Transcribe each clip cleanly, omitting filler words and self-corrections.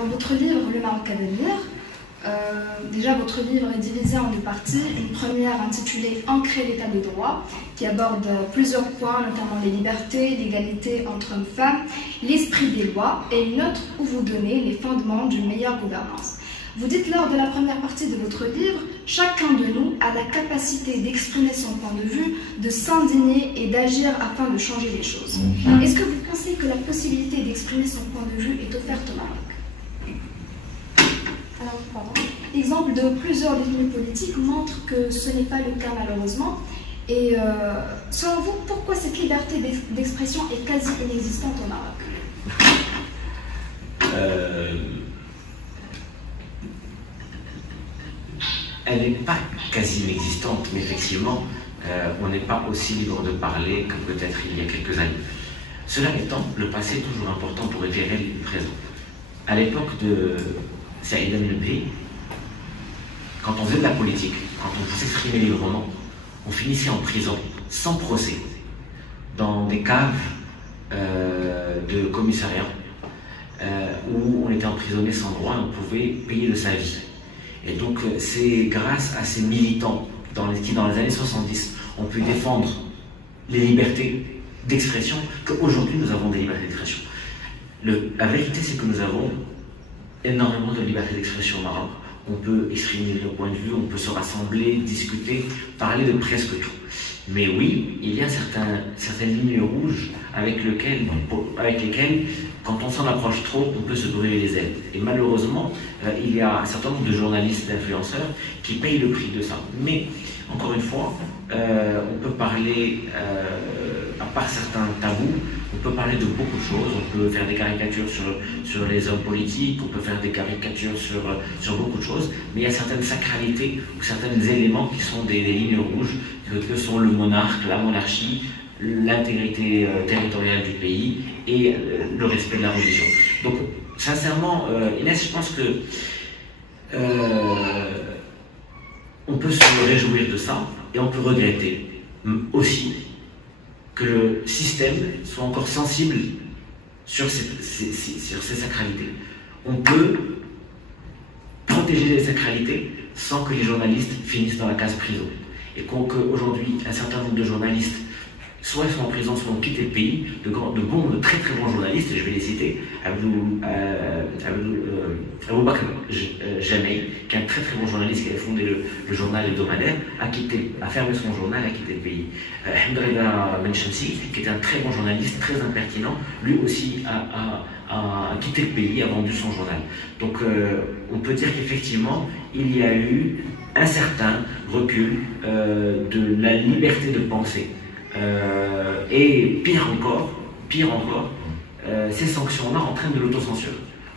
Dans votre livre, Le Maroc à venir, déjà votre livre est divisé en deux parties. Une première intitulée Ancrer l'état de droit, qui aborde plusieurs points, notamment les libertés, l'égalité entre hommes et femmes, l'esprit des lois, et une autre où vous donnez les fondements d'une meilleure gouvernance. Vous dites lors de la première partie de votre livre, chacun de nous a la capacité d'exprimer son point de vue, de s'indigner et d'agir afin de changer les choses. Est-ce que vous pensez que la possibilité d'exprimer son point de vue est offerte au Maroc? L'exemple de plusieurs détenus politiques montre que ce n'est pas le cas malheureusement. Et selon vous, pourquoi cette liberté d'expression est quasi inexistante au Maroc? Elle n'est pas quasi inexistante, mais effectivement, on n'est pas aussi libre de parler que peut-être il y a quelques années. Cela étant, le passé est toujours important pour éclairer le présent. À l'époque de Saïd El-Nabri, quand on faisait de la politique, quand on s'exprimait librement, on finissait en prison, sans procès, dans des caves de commissariat, où on était emprisonné sans droit et on pouvait payer de sa vie. Et donc c'est grâce à ces militants qui dans les années 70 ont pu défendre les libertés d'expression qu'aujourd'hui nous avons des libertés d'expression. La vérité c'est que nous avons énormément de liberté d'expression au Maroc. On peut exprimer nos points de vue, on peut se rassembler, discuter, parler de presque tout. Mais oui, il y a certaines lignes rouges avec lesquelles, quand on s'en approche trop, on peut se brûler les ailes. Et malheureusement, il y a un certain nombre de journalistes, d'influenceurs qui payent le prix de ça. Mais, encore une fois, on peut parler, à part certains tabous, on peut parler de beaucoup de choses. On peut faire des caricatures sur les hommes politiques, on peut faire des caricatures sur beaucoup de choses, mais il y a certaines sacralités ou certains éléments qui sont des lignes rouges, que sont le monarque, la monarchie, l'intégrité territoriale du pays et le respect de la religion. Donc, sincèrement, Inès, je pense que on peut se réjouir de ça et on peut regretter aussi que le système soit encore sensible sur ces sacralités. On peut protéger les sacralités sans que les journalistes finissent dans la case prison. Et qu'aujourd'hui, un certain nombre de journalistes soit sont en prison, soit ont quitté le pays, de très très bons journalistes, et je vais les citer, Abou Bakr Jamei, qui est un très très bon journaliste qui a fondé le journal hebdomadaire, a fermé son journal, a quitté le pays. Hamd Rida Benchamsi, qui est un très bon journaliste, très impertinent, lui aussi a quitté le pays, a vendu son journal. Donc on peut dire qu'effectivement, il y a eu un certain recul de la liberté de penser. Et pire encore, ces sanctions-là entraînent de l'autocensure.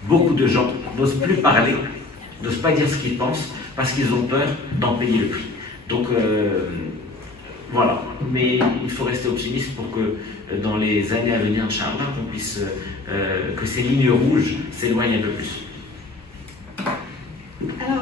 Beaucoup de gens n'osent plus parler, n'osent pas dire ce qu'ils pensent parce qu'ils ont peur d'en payer le prix. Donc voilà, mais il faut rester optimiste pour que dans les années à venir, Inch'Allah, qu'on puisse que ces lignes rouges s'éloignent un peu plus. Alors,